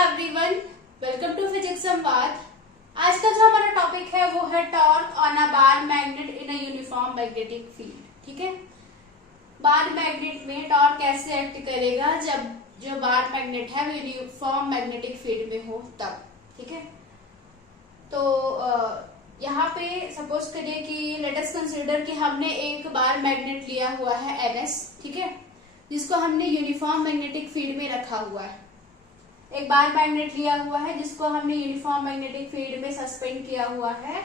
Everyone, welcome to physics संवाद। आज का जो हमारा टॉपिक है वो है torque on a bar magnet in a uniform magnetic field. ठीक है, बार मैग्नेट में टॉर्क कैसे एक्ट करेगा जब जो बार मैग्नेट है वो यूनिफॉर्म मैग्नेटिक फील्ड में हो तब। ठीक है, तो यहाँ पे सपोज करिए कि लेट अस कंसीडर कि हमने एक बार मैग्नेट लिया हुआ है NS, ठीक है, जिसको हमने यूनिफॉर्म मैग्नेटिक फील्ड में रखा हुआ है। एक बार मैग्नेट लिया हुआ है जिसको हमने यूनिफॉर्म मैग्नेटिक फील्ड में सस्पेंड किया हुआ है,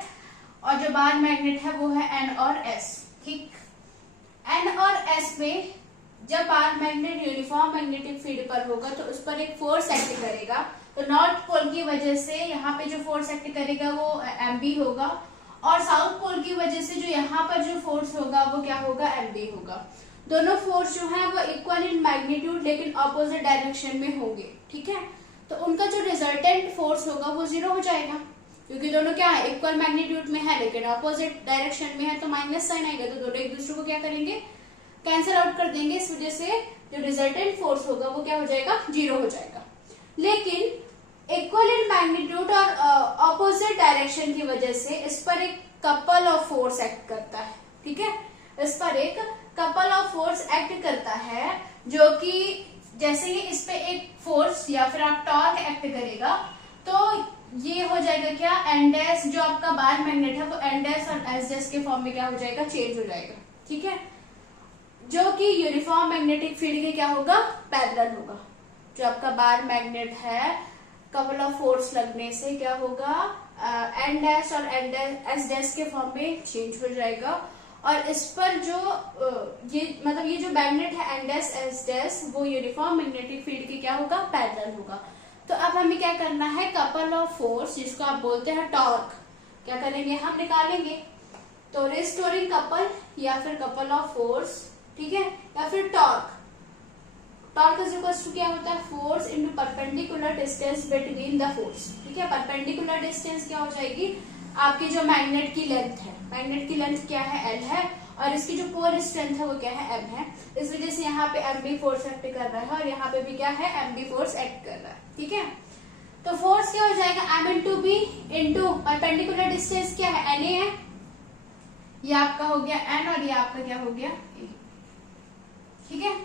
और जो बार मैग्नेट है वो है N और S। ठीक, N और S में जब bar magnet uniform magnetic field पर होगा तो उस पर एक फोर्स एक्ट करेगा। तो नॉर्थ पोल की वजह से यहाँ पे जो फोर्स एक्ट करेगा वो MB होगा, और साउथ पोल की वजह से जो यहाँ पर जो फोर्स होगा वो क्या होगा, MB होगा। दोनों फोर्स जो है वो इक्वल इन मैग्नीट्यूड लेकिन ऑपोजिट डायरेक्शन में होंगे। ठीक है, तो उनका जो रिजल्टेंट फोर्स होगा वो 0 हो जाएगा, क्योंकि दोनों क्या है, इक्वल मैग्नीट्यूड में है लेकिन ऑपोजिट डायरेक्शन में है, तो माइनस साइन आएगा, तो दोनों एक दूसरे को क्या करेंगे, कैंसिल आउट कर देंगे। इस वजह से जो रिजल्टेंट फोर्स होगा वो क्या हो जाएगा, 0 हो जाएगा। लेकिन इक्वल इन मैग्नीट्यूड और ऑपोजिट डायरेक्शन की वजह से इस पर एक कपल ऑफ फोर्स एक्ट करता है। ठीक है, इस पर एक कपल ऑफ फोर्स एक्ट करता है, जो कि जैसे ही इस पे एक फोर्स या फिर आप टॉर्क एक्ट करेगा तो ये हो जाएगा क्या, N डैश, जो आपका बार मैग्नेट है वो N डैश और S डैश के फॉर्म में क्या हो जाएगा, चेंज हो जाएगा। ठीक है, जो कि यूनिफॉर्म मैग्नेटिक फील्ड के क्या होगा, पैरेलल होगा। जो आपका बार मैग्नेट है, कपल ऑफ फोर्स लगने से क्या होगा, N डैश और S डैश के फॉर्म में चेंज हो जाएगा, और इस पर जो ये मतलब ये जो मैग्नेट है N डैश S डैश वो यूनिफॉर्म मैग्नेटिक फील्ड के क्या होगा, पैरेलल होगा। तो अब हमें क्या करना है, कपल ऑफ फोर्स जिसको आप बोलते हैं टॉर्क, क्या करेंगे, हम निकालेंगे। तो रिस्टोरिंग कपल या फिर कपल ऑफ फोर्स, ठीक है, या फिर torque. Torque is equal to क्या होता है, force into perpendicular distance between the force. ठीक है, परपेंडिकुलर डिस्टेंस क्या हो जाएगी, आपकी जो मैग्नेट की लेंथ है, मैग्नेट की लेंथ क्या है, L है, और इसकी जो पोल स्ट्रेंथ है वो क्या है, M है। इस वजह से यहाँ पे MB फोर्स एक्ट कर रहा है और यहाँ पे भी क्या है, MB फोर्स एक्ट कर रहा है। ठीक है, तो फोर्स क्या हो जाएगा, M into B into perpendicular distance क्या है, NA है, ये आपका हो गया N और ये आपका क्या हो गया, A। ठीक है,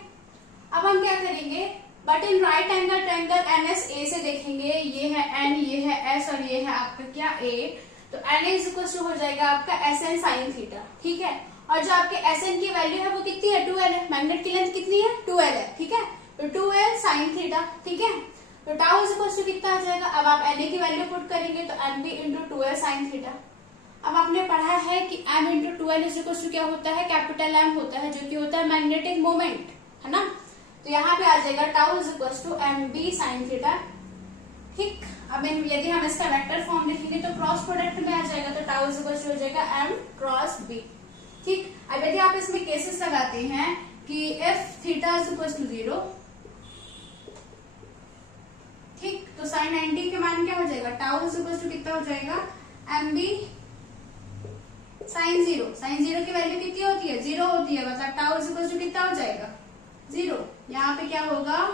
अब हम क्या करेंगे, but in right angle triangle NSA से देखेंगे, ये है N, ये है S और ये है आपका क्या, A। तो NA इज इक्वल टू हो जाएगा आपका SN साइन थीटा। ठीक है, और जो आपके SN की वैल्यू है वो कितनी है, 2L है। मैग्नेट की लेंथ कितनी है, 2L है। ठीक है, तो 2L साइन थीटा। ठीक है, तो टाउ इज इक्वल टू कितना आ जाएगा, अब आप NA की वैल्यू पुट करेंगे तो MB into 2L sine theta. अब आपने पढ़ा है कि M into 2L is equal to क्या होता है, कैपिटल M होता है, जो कि होता है मैग्नेटिक मोमेंट, है ना। तो यहाँ पे आ जाएगा tau is equal to MB sine theta. ठीक, अब यदि हम इसका वेक्टर फॉर्म लिखेंगे तो क्रॉस प्रोडक्ट में आ जाएगा, तो टाउ इज इक्वल टू हो जाएगा M क्रॉस B। ठीक, अब यदि आप इसमें केसेस लगाते हैं कि if theta is equal to 0, ठीक, तो साइन 90 के मान क्या हो जाएगा, टाउ इज इक्वल टू कितना हो जाएगा, MB साइन 0। साइन 0 की वैल्यू कितनी होती है, 0 होती है, मतलब टाउ इज इक्वल टू कितना हो जाएगा, 0। यहाँ पे क्या होगा,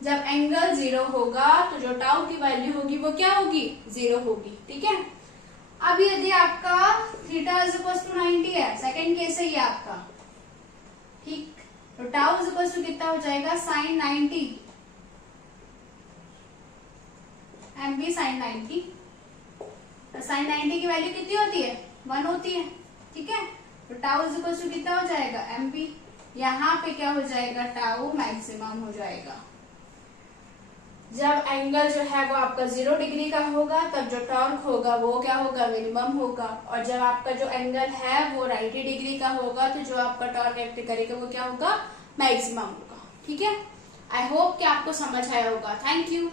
जब एंगल 0 होगा तो जो टाउ की वैल्यू होगी वो क्या होगी, 0 होगी। ठीक है, अब यदि आपका थीटा इज इक्वल टू 90 है, सेकंड केस है ये आपका, ठीक, तो टाउ इज इक्वल टू कितना हो जाएगा, साइन 90 MB साइन 90। तो साइन 90 की वैल्यू कितनी होती है, 1 होती है। ठीक है, तो टाउ इज इक्वल टू कितना हो जाएगा, MB। यहाँ पे क्या हो जाएगा, टाउ मैक्सिमम हो जाएगा। जब एंगल जो है वो आपका 0 डिग्री का होगा तब जो टॉर्क होगा वो क्या होगा, मिनिमम होगा, और जब आपका जो एंगल है वो 90 डिग्री का होगा तो जो आपका टॉर्क एक्ट करेगा वो क्या होगा, मैक्सिमम होगा। ठीक है, आई होप कि आपको समझ आया होगा। Thank you.